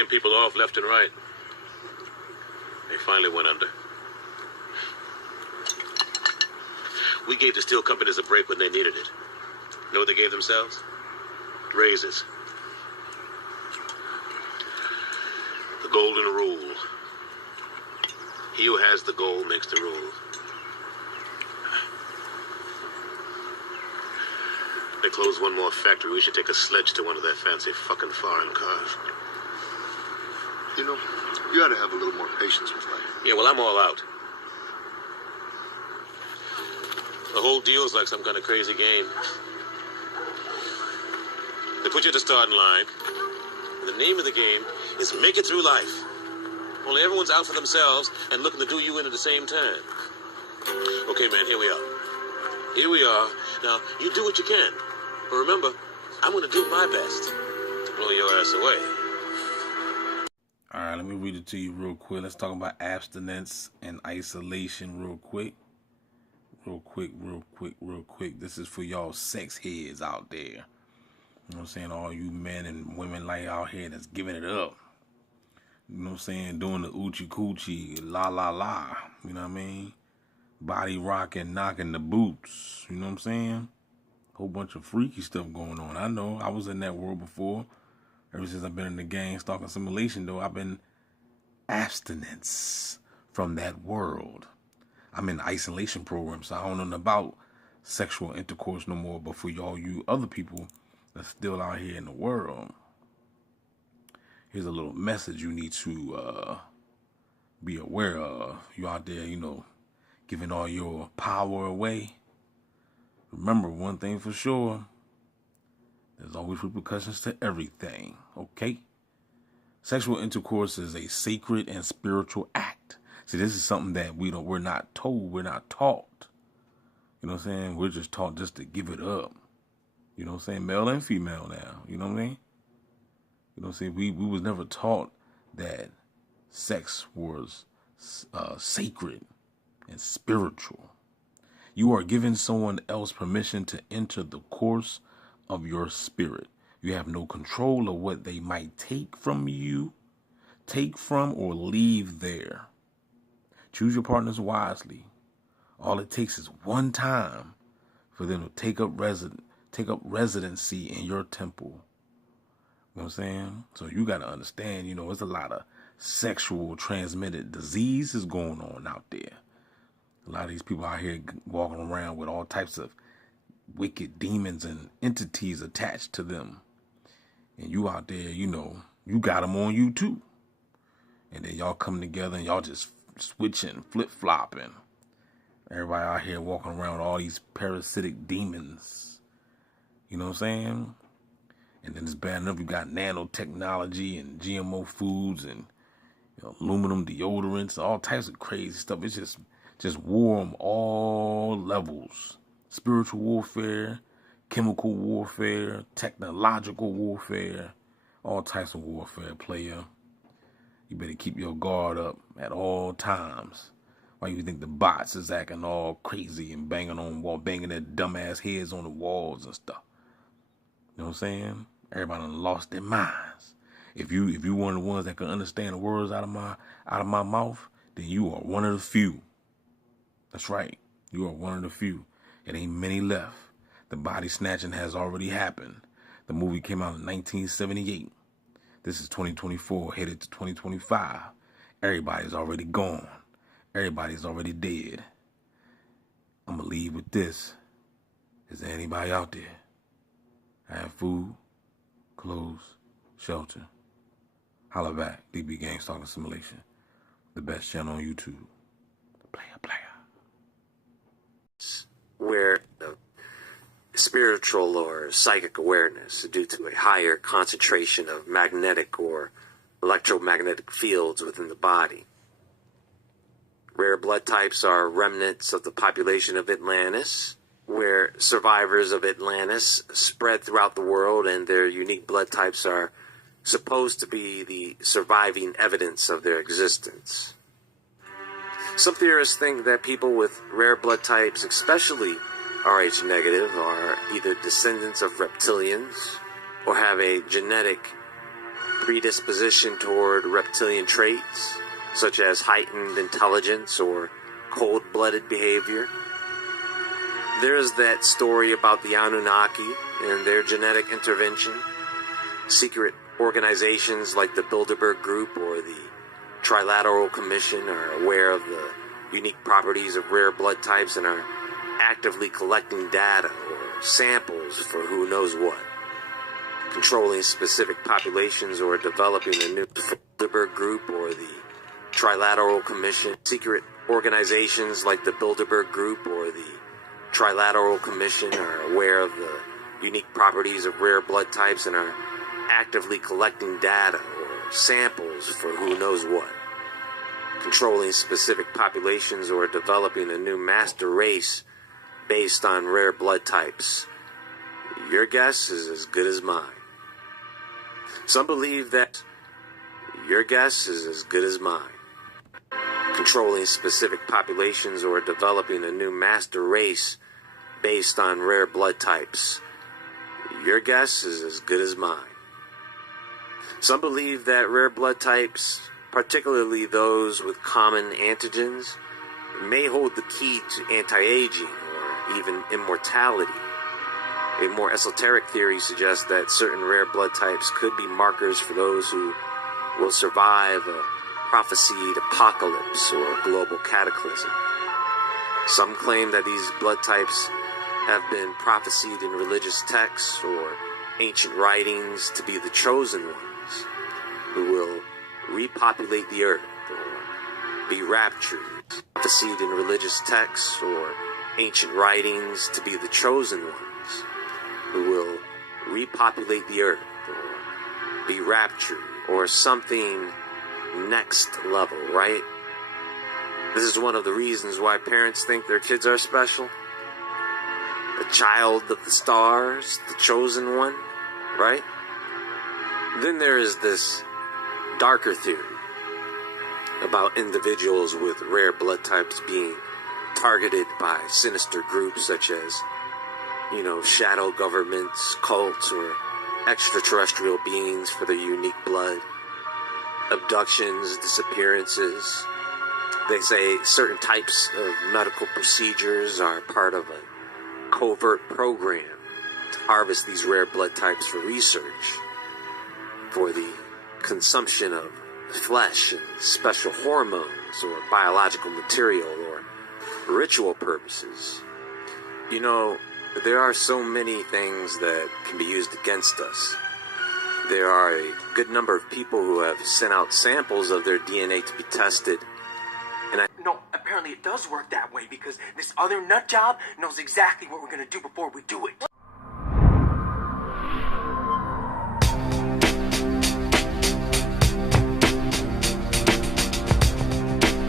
laying people off left and right. They finally went under. We gave the steel companies a break when they needed it. Know what they gave themselves? Raises. The golden rule. He who has the gold makes the rule. They close one more factory, we should take a sledge to one of their fancy fucking foreign cars. You know, you ought to have a little more patience with life. Yeah, well, I'm all out. The whole deal's like some kind of crazy game. They put you at the starting line. The name of the game is make it through life. Only everyone's out for themselves and looking to do you in at the same time. Okay, man, here we are. Here we are. Now, you do what you can. But remember, I'm going to do my best to blow your ass away. All right, let me read it to you real quick. Let's talk about abstinence and isolation real quick. Real quick. This is for y'all sex heads out there. You know what I'm saying? All you men and women like out here that's giving it up. You know what I'm saying? Doing the oochie coochie, la la la. You know what I mean? Body rocking, knocking the boots. You know what I'm saying? Whole bunch of freaky stuff going on. I know. I was in that world before. Ever since I've been in the Gangstalking simulation, though, I've been abstinence from that world. I'm in the isolation program, so I don't know about sexual intercourse no more. But for y'all, you other people that's still out here in the world, here's a little message you need to be aware of. You out there, you know, giving all your power away. Remember one thing for sure. There's always repercussions to everything, okay? Sexual intercourse is a sacred and spiritual act. See, this is something that we're not told, we're not taught. You know what I'm saying? We're just taught just to give it up. You know what I'm saying? Male and female now. You know what I mean? You know what I'm saying? We was never taught that sex was sacred and spiritual. You are giving someone else permission to enter the course of your spirit. You have no control of what they might take from you, take from or leave there. Choose your partners wisely. All it takes is one time for them to take up residency in your temple. You know what I'm saying? So you got to understand, you know, there's a lot of sexual transmitted diseases going on out there. A lot of these people out here walking around with all types of wicked demons and entities attached to them. And you out there, you know, you got them on you too. And then y'all come together and y'all just switching, flip-flopping. Everybody out here walking around with all these parasitic demons. You know what I'm saying? And then it's bad enough you got nanotechnology and GMO foods and, you know, aluminum deodorants, all types of crazy stuff. It's just war on all levels. Spiritual warfare, chemical warfare, technological warfare, all types of warfare, player. You better keep your guard up at all times. Why you think the bots is acting all crazy and banging their dumbass heads on the walls and stuff? You know what I'm saying? Everybody done lost their minds. If you one of the ones that can understand the words out of my mouth, then you are one of the few. That's right. You are one of the few. It ain't many left. The body snatching has already happened. The movie came out in 1978. This is 2024, headed to 2025. Everybody's already gone. Everybody's already dead. I'm going to leave with this. Is there anybody out there? I have food, clothes, shelter. Holla back. DB Gangstalking Simulation. The best channel on YouTube. Player. Where spiritual or psychic awareness due to a higher concentration of magnetic or electromagnetic fields within the body. Rare blood types are remnants of the population of Atlantis, where survivors of Atlantis spread throughout the world, and their unique blood types are supposed to be the surviving evidence of their existence. Some theorists think that people with rare blood types, especially Rh negative, are either descendants of reptilians or have a genetic predisposition toward reptilian traits, such as heightened intelligence or cold-blooded behavior. There's that story about the Anunnaki and their genetic intervention. Secret organizations like the Bilderberg Group or the Trilateral Commission are aware of the unique properties of rare blood types and are actively collecting data or samples for who knows what, controlling specific populations or developing a new Bilderberg Group or the Trilateral Commission. Secret organizations like the Bilderberg Group or the Trilateral Commission are aware of the unique properties of rare blood types and are actively collecting data or samples for who knows what, controlling specific populations or developing a new master race based on rare blood types. Your guess is as good as mine. Some believe that your guess is as good as mine. Controlling specific populations or developing a new master race based on rare blood types. Your guess is as good as mine. Some believe that rare blood types, particularly those with common antigens, may hold the key to anti-aging or even immortality. A more esoteric theory suggests that certain rare blood types could be markers for those who will survive a prophesied apocalypse or global cataclysm. Some claim that these blood types have been prophesied in religious texts or ancient writings to be the chosen ones who will repopulate the earth or be raptured. Prophesied in religious texts or ancient writings to be the chosen ones who will repopulate the earth or be raptured or something next level, right? This is one of the reasons why parents think their kids are special. The child of the stars, the chosen one, right? Then there is this darker theory about individuals with rare blood types being targeted by sinister groups such as, shadow governments, cults, or extraterrestrial beings for their unique blood. Abductions, disappearances. They say certain types of medical procedures are part of a covert program to harvest these rare blood types for research, for the consumption of flesh and special hormones or biological material or ritual purposes. There are so many things that can be used against us. There are a good number of people who have sent out samples of their DNA to be tested. No, apparently it does work that way because this other nut job knows exactly what we're gonna do before we do it.